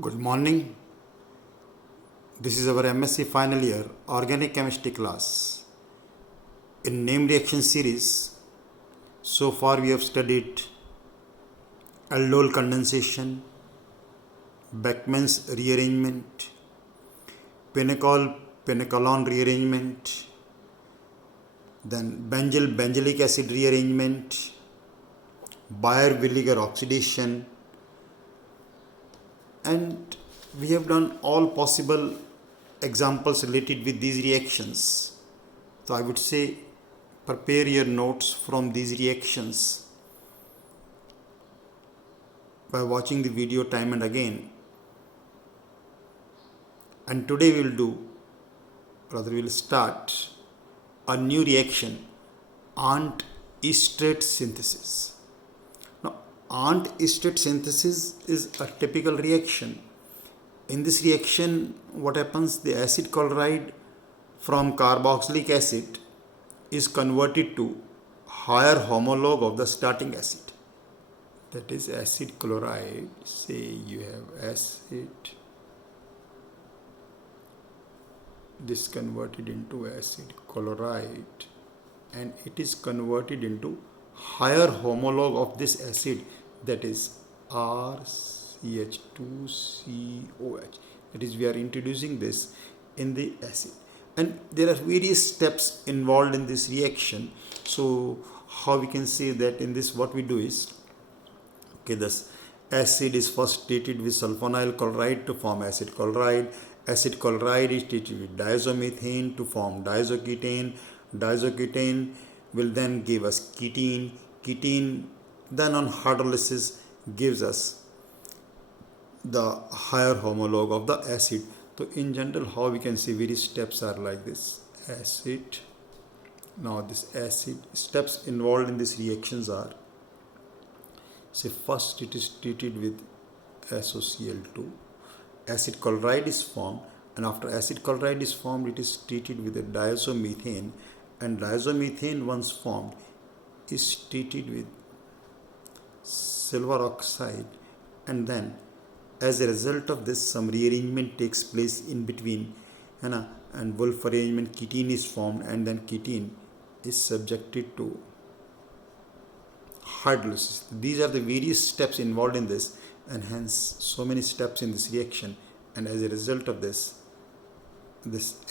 Good morning. This is our MSc final year organic chemistry class. In name reaction series, so far we have studied aldol condensation, Beckmann's rearrangement, pinacol-pinacalone rearrangement, then benzylic acid rearrangement, Baeyer-Villiger oxidation, and we have done all possible examples related with these reactions. So I would say prepare your notes from these reactions by watching the video time and again. And today we will start a new reaction, Arndt-Estrid synthesis. Now, Arndt-Estrid synthesis is a typical reaction. In this reaction, what happens? The acid chloride from carboxylic acid is converted to higher homologue of the starting acid. That is acid chloride. Say you have acid, this converted into acid chloride, and it is converted into higher homologue of this acid, that is RCH2COH. That is, we are introducing this in the acid, and there are various steps involved in this reaction. So how we can say that in this, what we do is, this acid is first treated with sulfonyl chloride to form acid chloride. Acid chloride is treated with diazomethane to form diazoketane. Diazoketane will then give us ketene. Ketene then on hydrolysis gives us the higher homologue of the acid. So in general, how we can see various steps are like this. Acid. Now this acid steps involved in these reactions are, say first it is treated with SOCl2. Acid chloride is formed, and after acid chloride is formed, it is treated with a diazomethane, and diazomethane once formed is treated with silver oxide, and then as a result of this some rearrangement takes place in between, and Wolff arrangement, ketene is formed, and then ketene is subjected to hydrolysis. These are the various steps involved in this, and hence so many steps in this reaction, and as a result of this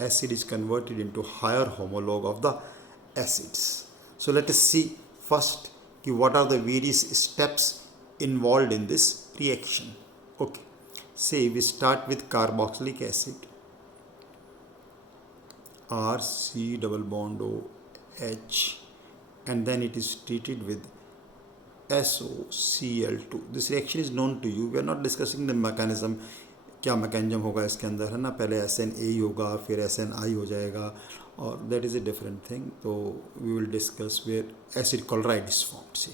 acid is converted into higher homologue of the acids. So let us see first what are the various steps involved in this reaction. Okay, say we start with carboxylic acid, RC double bond OH, and then it is treated with SOCl2. This reaction is known to you. We are not discussing the mechanism. क्या mechanism होगा इसके अंदर, है ना. पहले SNA होगा, फिर SNI हो जाएगा, और that is a different thing. So we will discuss where acid chloride is formed. See,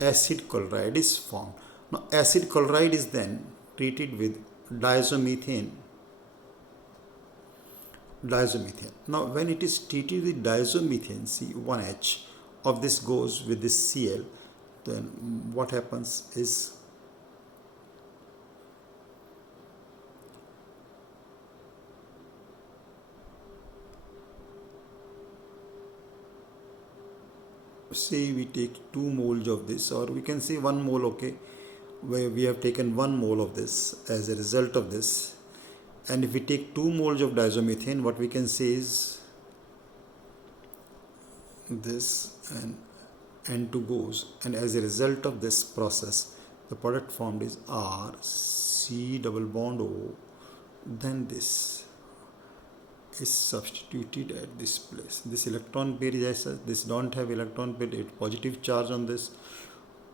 acid chloride is formed. Now acid chloride is then treated with diazomethane. Now when it is treated with diazomethane, see 1H of this goes with this Cl, then what happens is say we take 2 moles of this, or we can say 1 mole, okay, where we have taken 1 mole of this as a result of this, and if we take 2 moles of diazomethane, what we can say is this, and N2 goes, and as a result of this process the product formed is R C double bond O, then this is substituted at this place. This electron pair is as such, this don't have electron pair, it positive charge on this,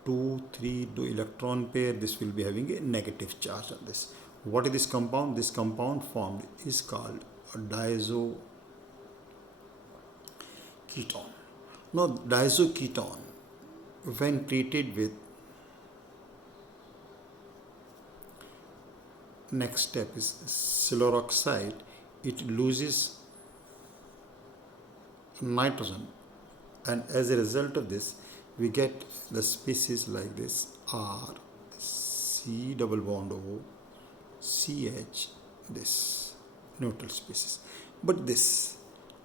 2 3 do electron pair, this will be having a negative charge on this. What is this compound? This compound formed is called a diazoketone. Now diazoketone, when treated with, next step is silver oxide, it loses nitrogen, and as a result of this we get the species like this, R C double bond O CH, this neutral species. But this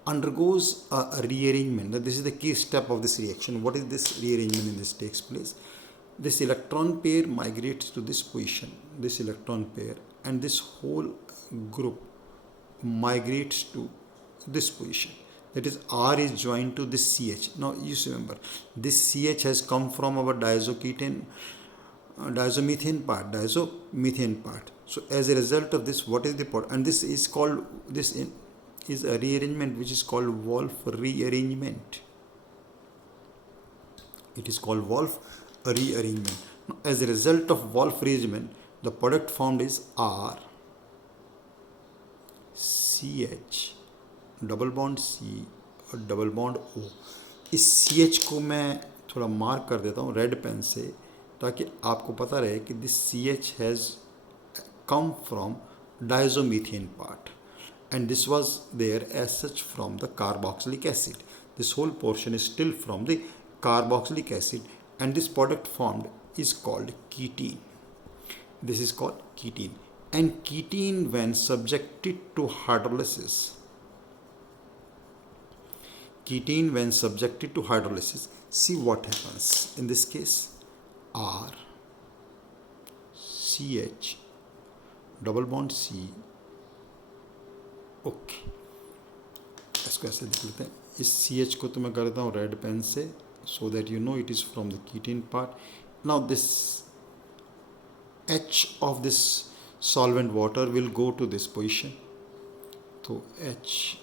undergoes a rearrangement. Now, this is the key step of this reaction. What is this rearrangement in this takes place? This electron pair migrates to this position, this electron pair, and this whole group migrates to this position. That is, R is joined to this CH. Now, you remember, this CH has come from our diazomethane part. So, as a result of this, what is the part? And this is called, this is a rearrangement which is called Wolff rearrangement. It is called Wolff rearrangement. Now, as a result of Wolff rearrangement, the product formed is R, CH, double bond C और double bond O. इस CH को मैं थोड़ा mark कर देता हूँ red pen से, ताकि आपको पता रहे कि this CH has come from diazomethane part, and this was there as such from the carboxylic acid. This whole portion is still from the carboxylic acid, and this product formed is called ketene. This is called ketene. And ketene, when subjected to hydrolysis, see what happens. In this case, R, CH, double bond C. Okay, इसको ऐसे लिख लेते हैं. इस CH को तो मैं कर देता हूँ रेड पेन से, so that you know it is from the ketene part. Now this H of this solvent water will go to this position. So H,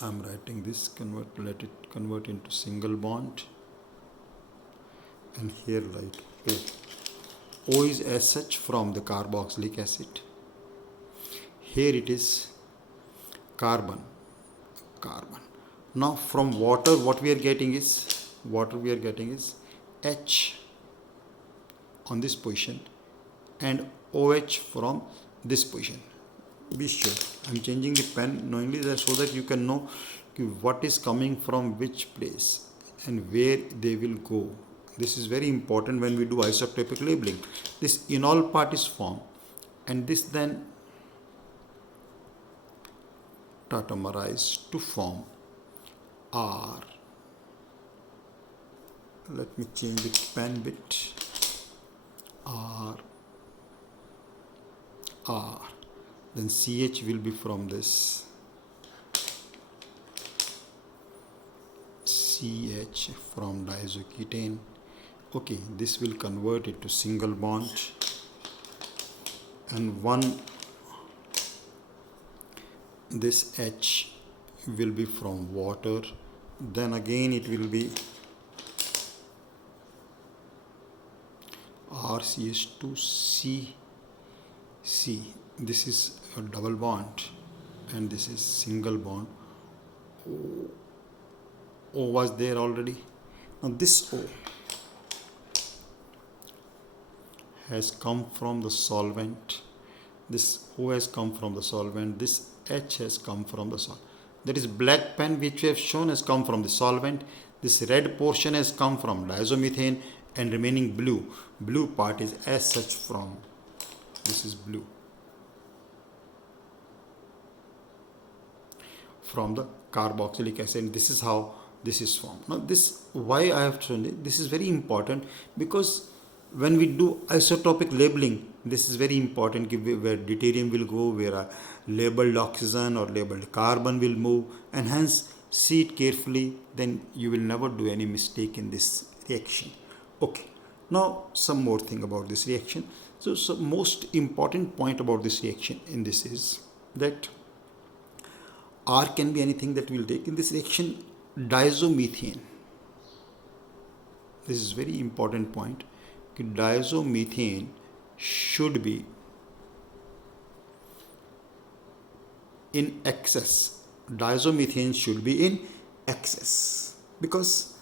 I'm writing this, let it convert into single bond, and here write O. O is as such from the carboxylic acid. Here it is carbon. Now from water, what we are getting is H on this position and OH from this position. Be sure, I'm changing the pen knowingly so that you can know what is coming from which place and where they will go. This is very important when we do isotopic labeling. This enol part is formed, and this then tautomerize to form R. Let me change the pen bit. R. Then CH will be from this. CH from diazoketane. Okay, this will convert it to single bond, and this H will be from water. Then again it will be RCH2C. This is a double bond, and this is single bond. O was there already. Now this O has come from the solvent. This O has come from the solvent. This H has come from the solvent. That is, black pen which we have shown has come from the solvent. This red portion has come from diazomethane, and remaining blue part is as such from, this is blue, from the carboxylic acid. This is how this is formed. Now this, why I have shown it, this is very important, because when we do isotopic labeling, this is very important, where deuterium will go, where a labeled oxygen or labeled carbon will move, and hence see it carefully, then you will never do any mistake in this reaction. Okay, now some more thing about this reaction. So most important point about this reaction in this is that R can be anything that we will take in this reaction. Diazomethane, this is very important point. Diazomethane should be in excess. Diazomethane should be in excess, because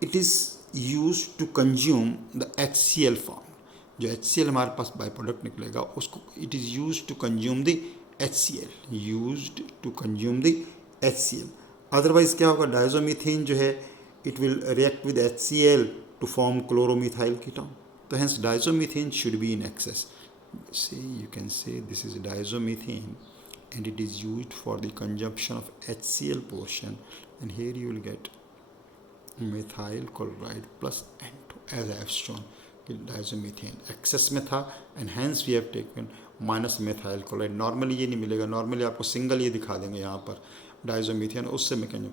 it is used to consume the HCl form. जो HCl हमारे पास by product निकलेगा उसको, it is used to consume the HCl. Otherwise क्या होगा, diazomethane जो है, it will react with HCl to form chloromethyl ketone. तो hence diazomethane should be in excess. See, you can say this is diazomethane and it is used for the consumption of HCl portion, and here you will get methyl chloride plus N2 as I have shown. Diazomethane excess में था and hence we have taken minus methyl chloride. Normally ये नहीं मिलेगा, normally आपको single ये दिखा देंगे यहाँ पर diazomethane, उससे mechanism.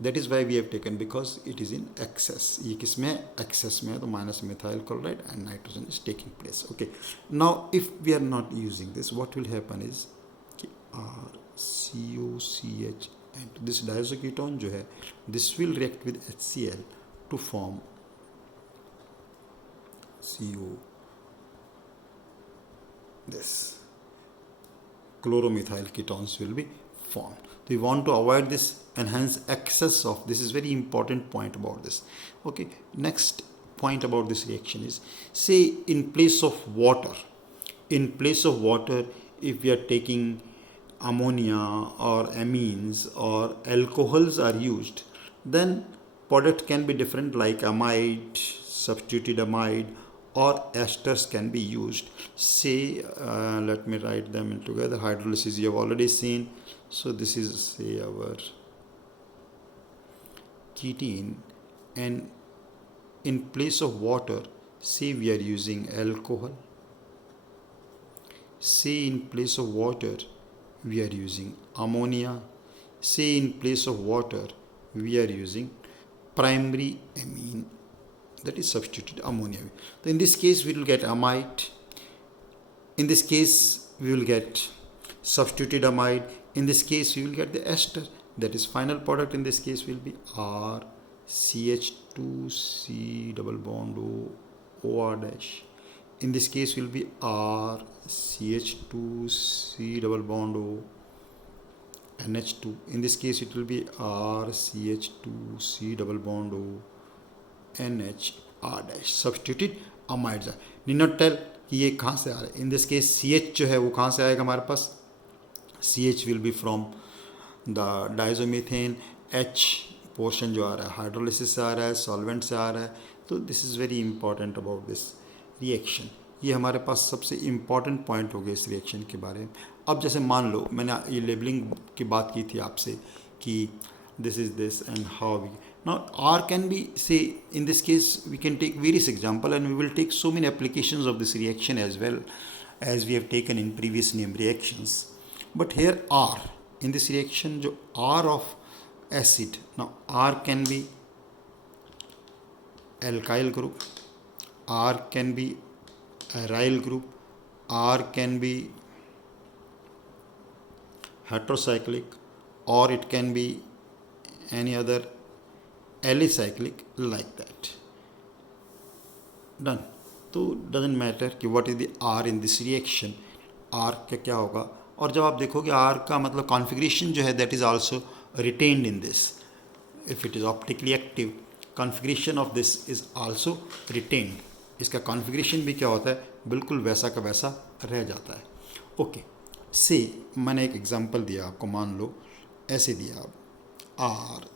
That is why we have taken, because it is in excess. ये किस में है? Excess में है, तो minus methyl chloride and nitrogen is taking place. Okay. Now if we are not using this, what will happen is कि RCOCH and this diazoketone जो है, this will react with HCl to form CO, this chloromethyl ketones will be formed. So we want to avoid this, and hence excess of this is very important point about this. Okay, next point about this reaction is, say in place of water, if we are taking ammonia or amines or alcohols are used, then product can be different, like amide, substituted amide, or esters can be used. Say let me write them in together. Hydrolysis you have already seen. So this is, say, our ketene, and in place of water, say we are using alcohol. Say in place of water we are using ammonia. Say in place of water we are using primary amine, that is substituted ammonia. So in this case we will get amide. In this case we will get substituted amide. In this case we will get the ester, that is final product in this case will be RCH2C double bond OR dash. In this case will be RCH2C double bond O NH2. In this case it will be RCH2C double bond O NH R dash. Substituted amides are. Need not tell कि ये कहाँ से आ रहा है. In this case CH जो है वो कहाँ से आएगा हमारे पास? CH will be from the diazomethane. H portion जो आ रहा है हाइड्रोलिसिस से आ रहा है, सॉल्वेंट से आ रहा है. तो this is very important about this reaction. ये हमारे पास सबसे इम्पॉर्टेंट पॉइंट हो गया इस रिएक्शन के बारे में. अब जैसे मान लो मैंने ये लेबलिंग की बात की थी आपसे कि this is this and how we. Now R can be, say in this case we can take various example, and we will take so many applications of this reaction as well as we have taken in previous name reactions. But here R in this reaction जो R of acid, now R can be alkyl group, R can be aryl group, R can be heterocyclic, or it can be any other alicyclic, like that. Done. तो doesn't matter कि what is the R in this reaction, R का क्या होगा. और जब आप देखोगे R का मतलब कॉन्फ़िगरेशन जो है that is also retained in this. If it is optically active, configuration of this is also retained. इसका कॉन्फ़िगरेशन भी क्या होता है, बिल्कुल वैसा का वैसा रह जाता है. ओके, से मैंने एक एग्जांपल दिया आपको. मान लो ऐसे दिया आप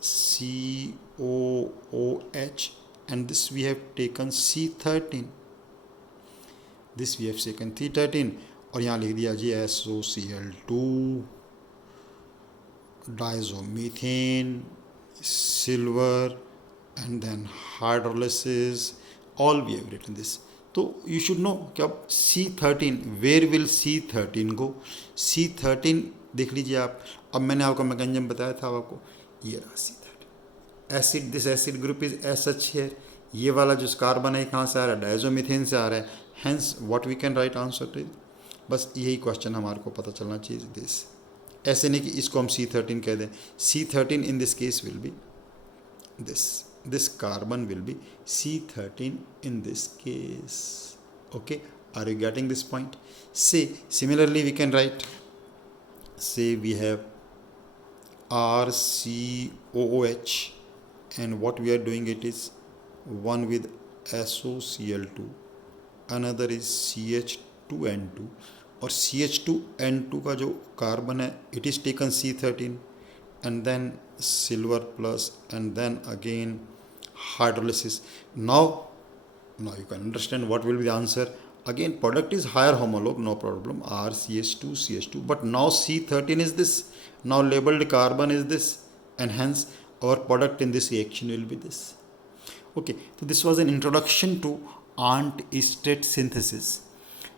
RCOOH, and this we have taken C13. This we have taken C13, और यहाँ लिख दिया जी SOCl2, diazomethane, silver, and then hydrolysis. All we have written this. तो you should know कि अब C13, where will C13 go? C13 देख लीजिए आप. अब मैंने आपको मैकेनिज्म बताया था आपको, ये रहा C13. Acid, this acid group is S such here. ये वाला जो कार्बन है कहाँ से आ रहा है, डायजोमीथेन से आ रहा है. Hence what we can write answer to. बस यही क्वेश्चन हमारे को पता चलना चाहिए. दिस ऐसे नहीं कि इसको हम C13 कह दें. C13 in this case will be this carbon will be C13 in this case. Okay, are you getting this point? Say similarly we can write, say we have RCOOH, and what we are doing, it is one with SOCl2, another is CH2N2, और CH2N2 का जो carbon है it is taken C13, and then silver plus, and then again hydrolysis. Now Now you can understand what will be the answer. Again, product is higher homologue, no problem, RCH2 CH2, but now C13 is this, now labeled carbon is this, and hence our product in this reaction will be this. Okay, so this was an introduction to Arndt state synthesis.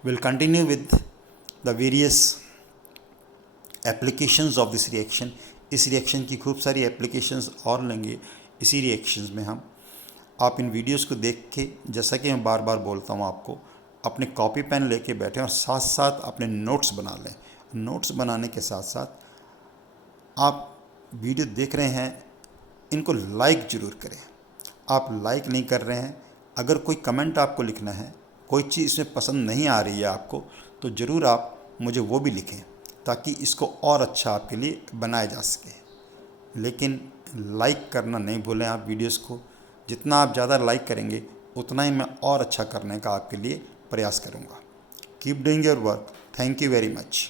We'll continue with the various applications of this reaction. इस reaction की खूब सारी applications और लेंगे इसी reactions में हम। आप इन वीडियोस को देख के, जैसा कि मैं बार बार बोलता हूँ आपको, अपने कॉपी पेन लेके बैठें और साथ साथ अपने नोट्स बना लें। नोट्स बनाने के साथ साथ आप वीडियो देख रहे हैं, इनको लाइक ज़रूर करें। आप लाइक नहीं कर रहे हैं, अगर कोई कमेंट आपको लिखना है, कोई चीज़ इसमें पसंद नहीं आ रही है आपको, तो ज़रूर आप मुझे वो भी लिखें ताकि इसको और अच्छा आपके लिए बनाया जा सके। लेकिन लाइक करना नहीं भूलें आप वीडियोस को। जितना आप ज़्यादा लाइक करेंगे उतना ही मैं और अच्छा करने का आपके लिए प्रयास करूँगा। Keep doing your work. Thank you very much.